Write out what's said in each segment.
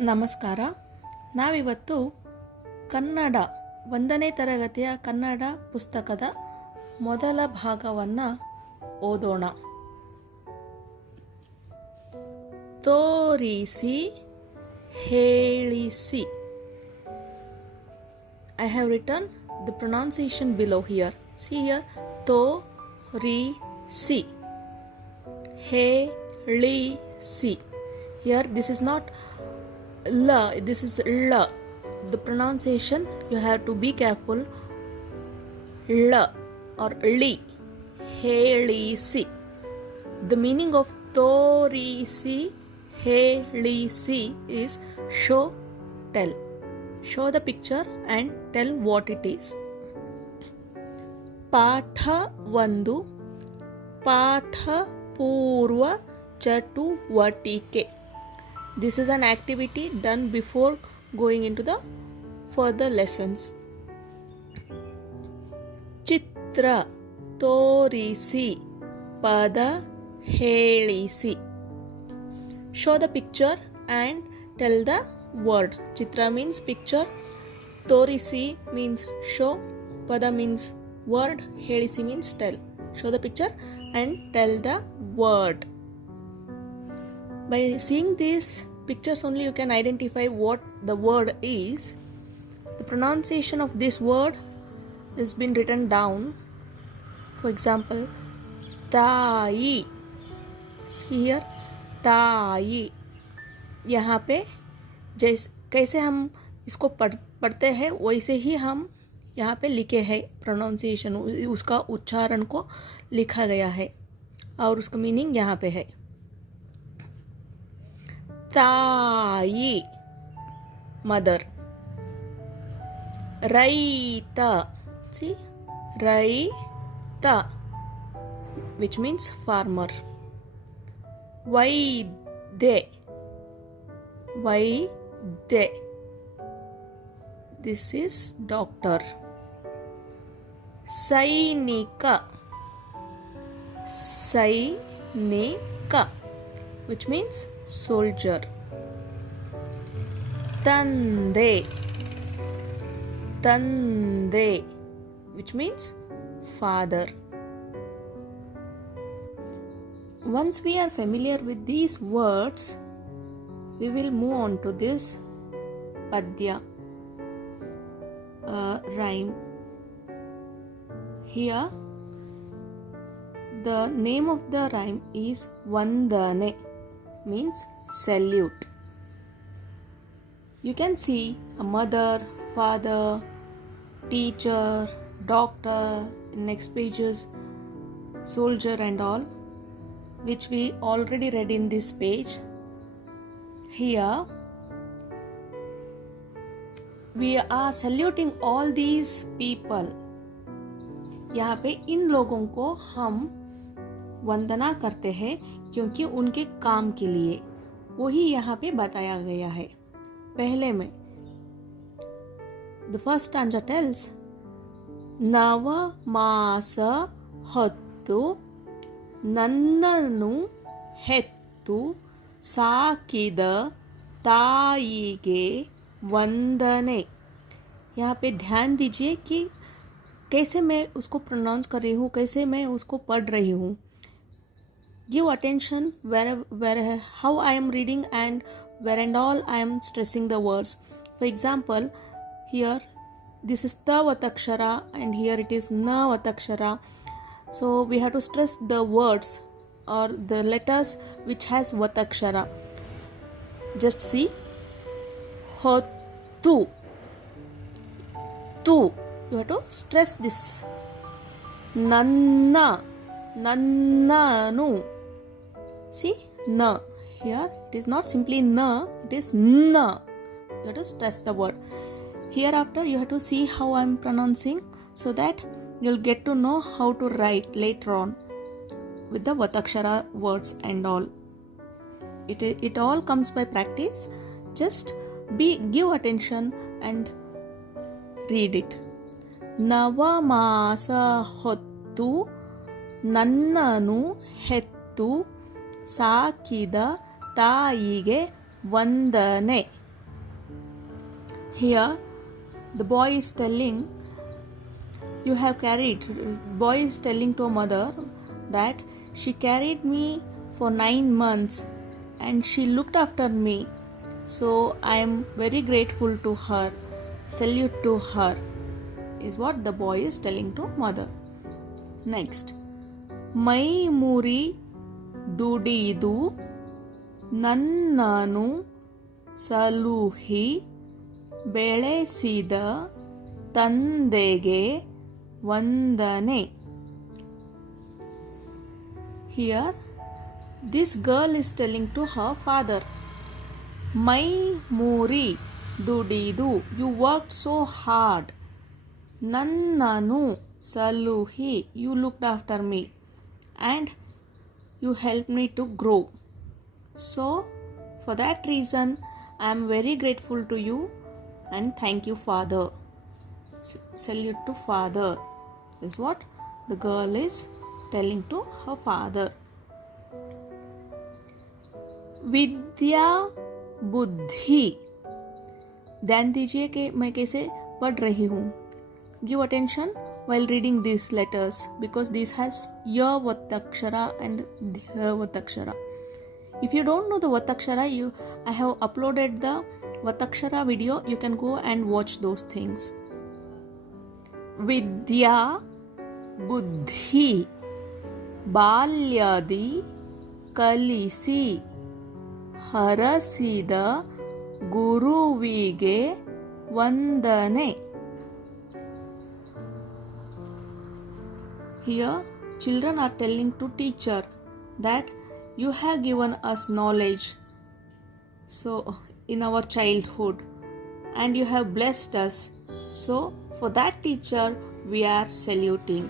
ನಮಸ್ಕಾರ. ನಾವಿವತ್ತು ಕನ್ನಡ ಒಂದನೇ ತರಗತಿಯ ಕನ್ನಡ ಪುಸ್ತಕದ ಮೊದಲ ಭಾಗವನ್ನ ಓದೋಣ. ತೋರಿಸಿ, ಹೇಳಿಸಿ. I have return the pronunciation below here C here ತೋ ರಿ ಸಿ ಹೇಳಿ C here this is not la, this is la. The pronunciation, you have to be careful. La or li. He, li, si. The meaning of torisi, he, li, si is show, tell. Show the picture and tell what it is. ಪಾಠ ಒಂದು ಪಾಠ ಪೂರ್ವ ಚಟುವಟಿಕೆ this is an activity done before going into the further lessons ಚಿತ್ರ ತೋರಿಸಿ ಪದ ಹೇಳಿಸಿ show the picture and tell the word chitra means picture torisi means show pada means word helisi means tell show the picture and tell the word by seeing these Pictures only you can identify what the word is the pronunciation of this word has been written down for example See here ताई यहाँ पे जैस कैसे हम इसको पढ़ पढ़ते हैं वैसे ही हम यहाँ पे लिखे हैं प्रोनाउंसिएशन उसका उच्चारण को लिखा गया है और उसका मीनिंग यहाँ पे है ತಾಯಿ ಮದರ್ ರೈತ ಸಿ ರೈತ ವಿಚ್ ಮೀನ್ಸ್ ಫಾರ್ಮರ್ ವೈದ್ಯ ವೈದ್ಯ ದಿಸ್ ಈಸ್ ಡಾಕ್ಟರ್ ಸೈನಿಕ ಸೈನಿಕ which means soldier. Tande. Tande which means father. Once we are familiar with these words we will move on to this padya uh, rhyme. Here the name of the rhyme is vandane means salute. You can see a mother, father, teacher, doctor, next pages, soldier, and all which we already read in this page. Here, we are saluting all these people. यहाँ पे इन लोगों को हम वंदना करते हैं क्योंकि उनके काम के लिए वही यहाँ पे बताया गया है पहले में द फर्स्ट स्टांजा टेल्स नव मास ಹತ್ತು ನನ್ನನ್ನು ಹೆತ್ತು ಸಾಕಿದ ತಾಯಿಗೆ ವಂದನೆ यहाँ पे ध्यान दीजिए कि कैसे मैं उसको प्रोनाउंस कर रही हूँ कैसे मैं उसको पढ़ रही हूँ give attention where, where how I am reading and where and all I am stressing the words. For example, here this is tawatakshara and here it is navatakshara. So we have to stress the words or the letters which has vatakshara. Just see ho tu. You have to stress this. ನನ್ನ no. see na here it is not simply na it is na you have to stress the word hereafter you have to see how i am pronouncing so that you'll get to know how to write later on with the Vatakshara words and all. It, it all comes by practice. Just be give attention and read it. Navamasa ಹೊತ್ತು ನನ್ನನು ಹೆತ್ತು ಸಾಕಿದ ತಾಯಿಗೆ ವಂದನೆ Here, the boy is telling, You have carried, boy is telling to a mother that she carried me for nine months and she looked after me. So I am very grateful to her. Salute to her, is what the boy is telling to mother. Next, ಮೈ ಮುರಿ ದುಡಿದು ನನ್ನನು ಸಲುಹಿ ಬೆಳೆಸಿದ ತಂದೆಗೆ ವಂದನೆ. Here this girl is telling to her father ಮೈ ಮೂರಿ ದುಡಿದು you work so hard ನನ್ನನು ಸಲುಹಿ you looked after me and you helped me to grow. So, for that reason, I am very grateful to you and thank you, Father. S- salute to Father is what the girl is telling to her father. विद्या बुद्धि ध्यान दीजिए कि मैं कैसे पढ़ रही हूँ give attention while reading these letters because this has ya vatakshara and dha vatakshara if you don't know the vatakshara you i have uploaded the vatakshara video you can go and watch those things vidya buddhi ಬಾಲ್ಯದಿ ಕಲಿಸಿ ಹರಸಿದ ಗುರುವಿಗೆ ವಂದನೆ Here, children are telling to teacher that you have given us knowledge. So, in our childhood, and you have blessed us. So, for that teacher, we are saluting.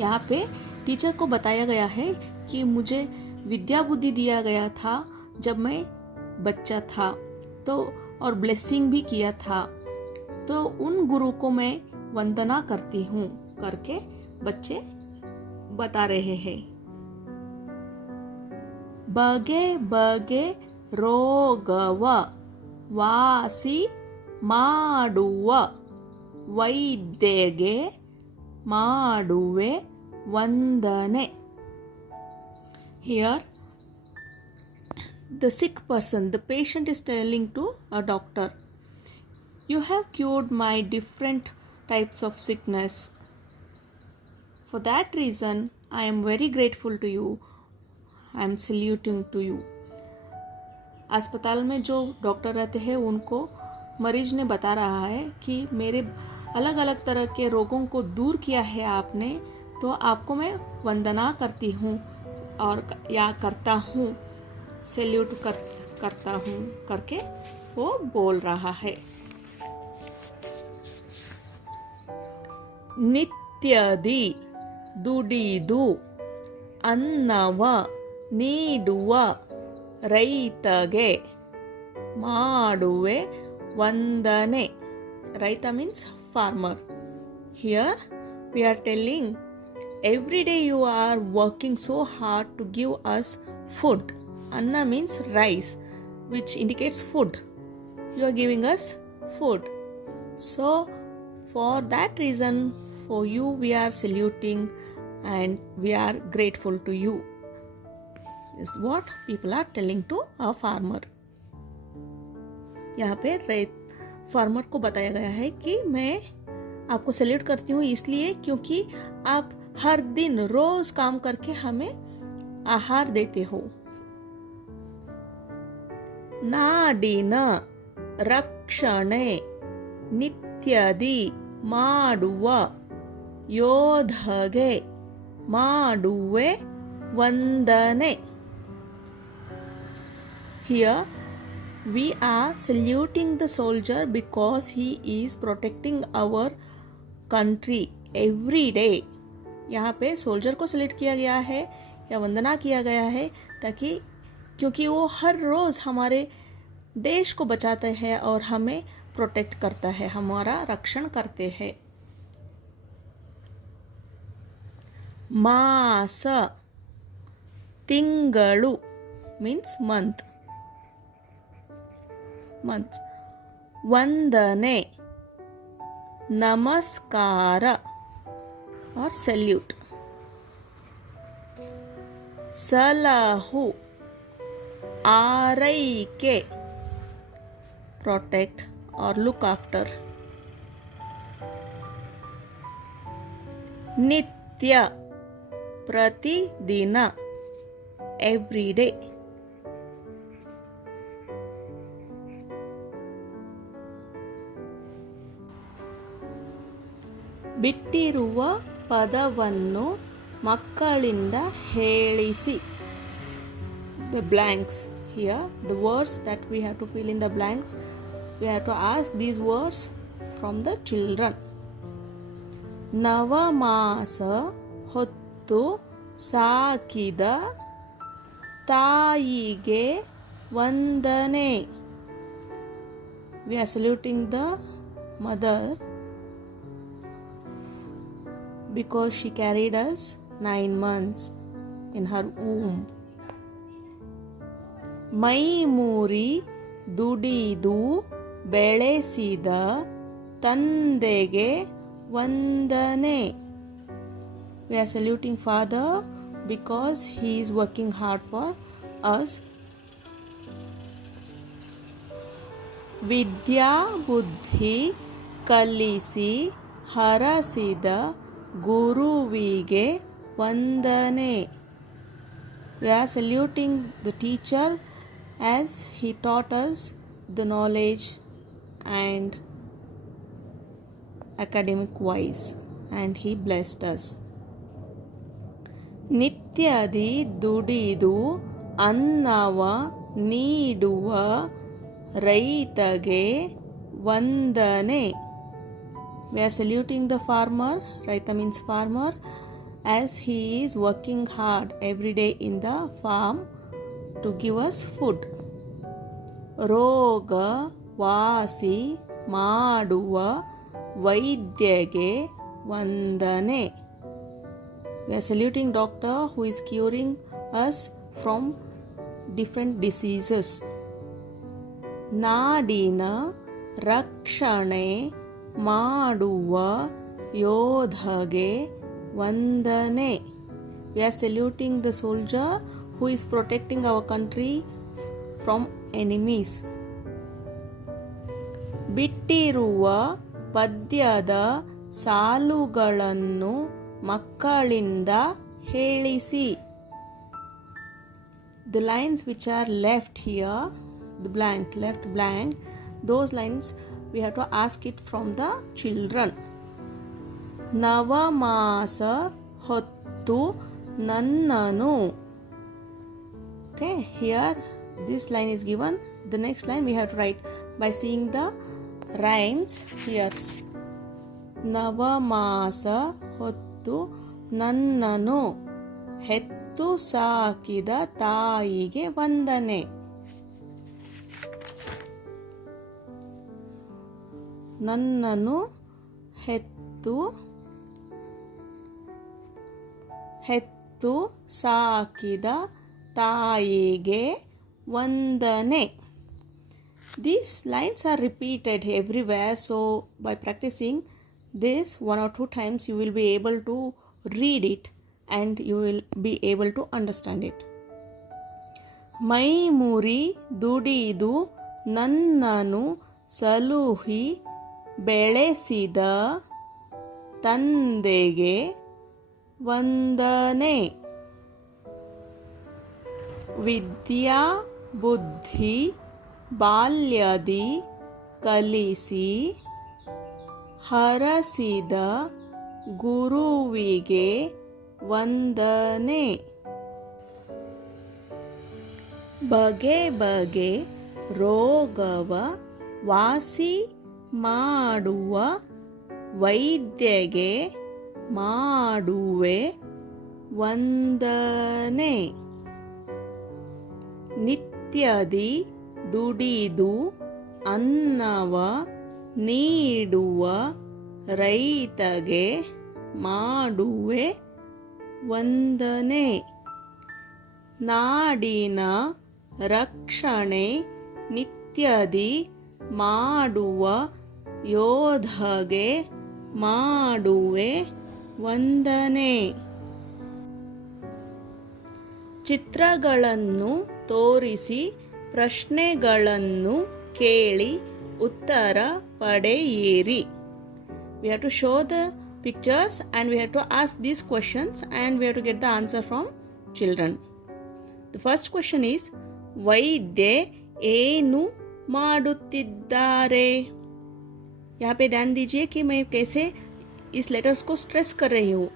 यहाँ पे teacher को बताया गया है कि मुझे विद्या बुद्धि दिया गया था जब मैं बच्चा था तो और ब्लेसिंग भी किया था तो उन गुरु को मैं वंदना करती हूँ करके बच्चे बता रहे हैं ಬಗೆ ಬಗೆ ರೋಗವ ವಾಸಿ ಮಾಡುವ ವೈದ್ಯಗೆ ಮಾಡುವೆ ವಂದನೆ here the sick person, the patient is telling to a doctor, You have cured my different types of sickness. For that reason, I am very grateful to you. I am saluting to you अस्पताल में जो doctor रहते हैं उनको मरीज़ ने बता रहा है कि मेरे अलग अलग तरह के रोगों को दूर किया है आपने तो आपको मैं वंदना करती हूँ और या करता हूँ सेल्यूट कर, करता हूँ करके वो बोल रहा है। नित्यदि ದುಡಿದು ಅನ್ನವ ನೀಡುವ ರೈತಗೆ ಮಾಡುವೆ ವಂದನೆ ರೈತ means farmer here we are telling every day you are working so hard to give us food Anna means rice, which indicates food. You are giving us food. So, for that reason, for you, we are saluting and we are grateful to you. Is what people are telling to a farmer. यहाँ पे रेत farmer को बताया गया है कि मैं आपको सैल्यूट करती हूँ इसलिए क्योंकि आप हर दिन रोज काम करके हमें आहार देते हो ನಾಡಿನ ರಕ್ಷಣೆ ನಿತ್ಯದಿ ಮಾಡುವ ಯೋಧಗೆ ಮಾಡುವೆ ವಂದನೆ here we are saluting the soldier because he is protecting our country every day यहाँ पे सोल्जर को सेलेक्ट किया गया है या वंदना किया गया है ताकि क्योंकि वो हर रोज़ हमारे देश को बचाते हैं और हमें प्रोटेक्ट करता है हमारा रक्षण करते हैं ಮಾಸ ತಿಂಗಳು ಮೀನ್ಸ್ ಮಂತ್ ಮಂತ್ಸ್ ವಂದನೆ ನಮಸ್ಕಾರ ಆರ್ ಸಲ್ಯೂಟ್ ಸಲಹು ಆರೈಕೆ ಪ್ರೊಟೆಕ್ಟ್ ಆರ್ ಲುಕ್ ಆಫ್ಟರ್ ನಿತ್ಯ ಪ್ರತಿ ದಿನ ಎವ್ರಿ ಡೇ ಬಿಟ್ಟಿರುವ ಪದವನ್ನು ಮಕ್ಕಳಿಂದ ಹೇಳಿಸಿ. The blanks here the words that we have to fill in the blanks we have to ask these words from the children Navamasa ಹೊತ್ತು ಸಾಕಿದ ತಾಯಿಗೆ ವಂದನೆ. We are saluting the mother because she carried us nine months in her womb ಮೈ ಮೂರಿ ದುಡಿದು ಬೆಳೆಸಿದ ತಂದೆಗೆ ವಂದನೆ. we are saluting father because he is working hard for us ವಿದ್ಯಾ ಬುದ್ಧಿ ಕಲಿಸಿ ಹರಸಿದ ಗುರುವಿಗೆ ವಂದನೆ we are saluting the teacher as he taught us the knowledge and academic wise and he blessed us ನಿತ್ಯಾದಿ ದುಡಿದು ಅನ್ನವ ನೀಡುವ ರೈತಗೆ ವಂದನೆ. ವಿ ಆರ್ ದ ಫಾರ್ಮರ್ ರೈತ means farmer as he is working hard every day in the farm to give us food ರೋಗ ವಾಸಿ ಮಾಡುವ ವೈದ್ಯಗೆ ವಂದನೆ. We are saluting doctor who is curing us from different diseases. ನಾಡಿನ ರಕ್ಷಣೆ ಮಾಡುವ ಯೋಧಗೆ ವಂದನೆ. We are saluting the soldier who is protecting our country from enemies ಬಿಟ್ಟಿರುವ ಪದ್ಯದ ಸಾಲುಗಳನ್ನು ಮಕ್ಕಳಿಂದ ಹೇಳಿಸಿ the lines which are left here the blank left blank those lines we have to ask it from the children Navamasa ಹೊತ್ತು ನನ್ನನು okay here this line is given the next line we have to write by seeing the rhymes here Navamasa ಹೊತ್ತು ನನ್ನನು ಹೆತ್ತು ಸಾಕಿದ ತಾಯಿಗೆ ವಂದನೆ ನನ್ನನು ಹೆತ್ತು ಹೆತ್ತು ಸಾಕಿದ ತಾಯಿಗೆ ವಂದನೆ These lines are repeated everywhere, so by practicing this one or two times, you will be able to read it and you will be able to understand it. ಮೈ ಮುರಿ ದುಡಿದು ನನ್ನನು ಸಲುಹಿ ಬೆಳೆಸಿದ ತಂದೆಗೆ ವಂದನೆ ವಿದ್ಯಾ ಬುದ್ಧಿ ಬಾಲ್ಯದಿ ಕಲಿಸಿ ಹರಸಿದ ಗುರುವಿಗೆ ವಂದನೆ. ಬಗೆ ಬಗೆ ರೋಗವ ವಾಸಿ ಮಾಡುವ ವೈದ್ಯಗೆ ಮಾಡುವೆ ವಂದನೆ. ನಿತ್ಯದಿ ದುಡಿದು ಅನ್ನವ ನೀಡುವ ರೈತಗೆ ಮಾಡುವೆ ವಂದನೆ. ನಾಡಿನ ರಕ್ಷಣೆ ನಿತ್ಯದಿ ಮಾಡುವ ಯೋಧಗೆ ಮಾಡುವೆ ವಂದನೆ. ಚಿತ್ರಗಳನ್ನು ತೋರಿಸಿ ಪ್ರಶ್ನೆಗಳನ್ನು ಕೇಳಿ ಉತ್ತರ ಪಡೆಯಿರಿ we have to show the pictures and we have to ask these questions and we have to get the answer from children the first question is ವೈದ್ಯೆ ಏನು ಮಾಡುತ್ತಿದ್ದಾರೆ यहाँ पे ध्यान दीजिए कि मैं कैसे इस लेटर्स को स्ट्रेस कर रही हूँ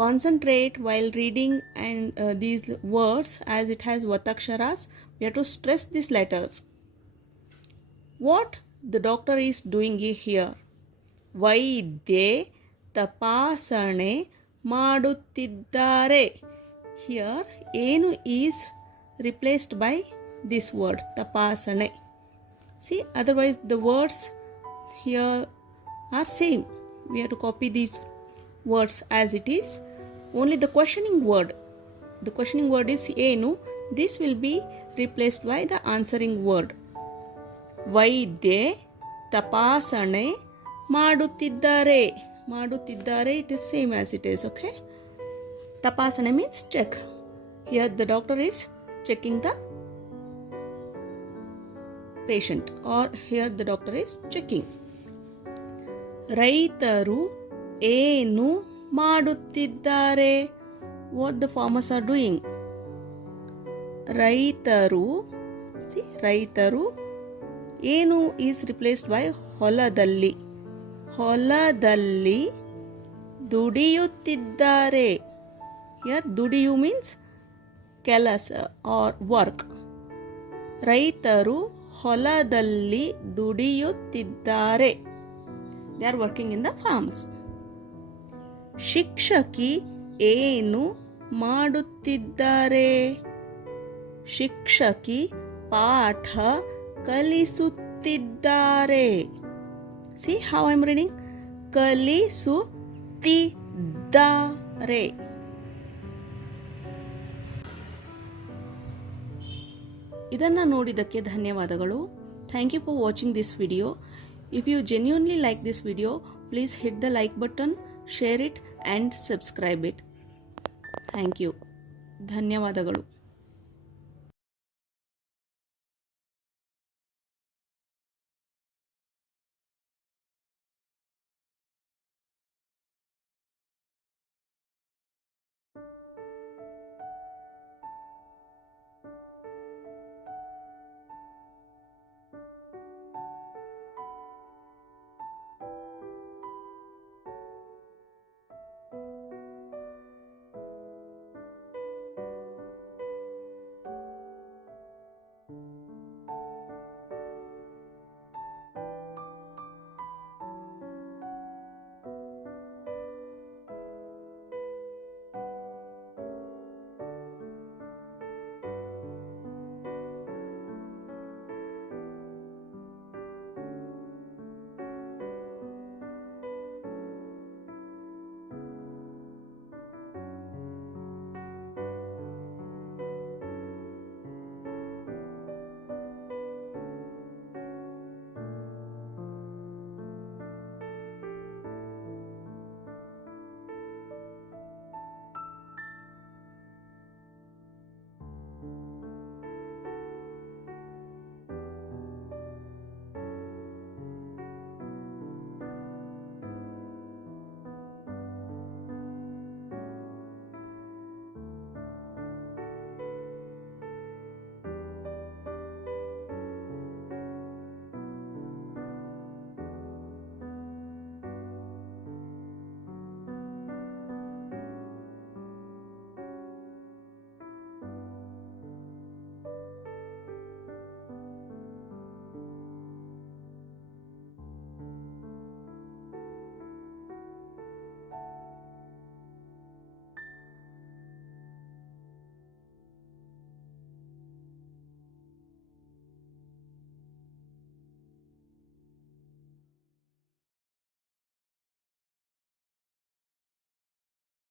concentrate while reading and uh, these words as it has vataksharas we have to stress these letters what the doctor is doing here ವೈದ್ಯೆ ತಪಾಸಣೆ ಮಾಡುತ್ತಿದ್ದಾರೆ ಹಿಯರ್ ಏನು is replaced by this word ತಪಾಸಣೆ see otherwise the words here are same we have to copy these words as it is only the questioning word the questioning word is ಏನು this will be replaced by the answering word ವೈದ್ಯೆ ತಪಾಸಣೆ ಮಾಡುತ್ತಿದ್ದಾರೆ. ಮಾಡುತ್ತಿದ್ದಾರೆ it is same as it is okay ತಪಾಸಣೆ means check here the doctor is checking the patient or here the doctor is checking ರೈತರು ಏನು ಮಾಡುತ್ತಿದ್ದಾರೆ? What the farmers are doing ರೈತರು ರೈತರು ಏನು ಈಸ್ ರಿಪ್ಲೇಸ್ಡ್ ಬೈ ಹೊಲದಲ್ಲಿ? ಹೊಲದಲ್ಲಿ ದುಡಿಯುತ್ತಿದ್ದಾರೆ. ಯರ್ ದುಡಿಯು ಮೀನ್ಸ್ ಕೆಲಸ ಆರ್ ವರ್ಕ್ ರೈತರು ಹೊಲದಲ್ಲಿ ದುಡಿಯುತ್ತಿದ್ದಾರೆ. They are working in the farms ಶಿಕ್ಷಕಿ ಏನು ಮಾಡುತ್ತಿದ್ದಾರೆ? ಶಿಕ್ಷಕಿ ಪಾಠ ಕಲಿಸುತ್ತಿದ್ದಾರೆ ಸಿ ಹೌ ಐಮ್ ರೀಡಿಂಗ್ ಕಲಿಸುತ್ತಿದ್ದಾರೆ. ಇದನ್ನು ನೋಡಿದ್ದಕ್ಕೆ ಧನ್ಯವಾದಗಳು. Thank you for watching this video if you genuinely like this video please hit the like button share it and subscribe it thank you ಧನ್ಯವಾದಗಳು.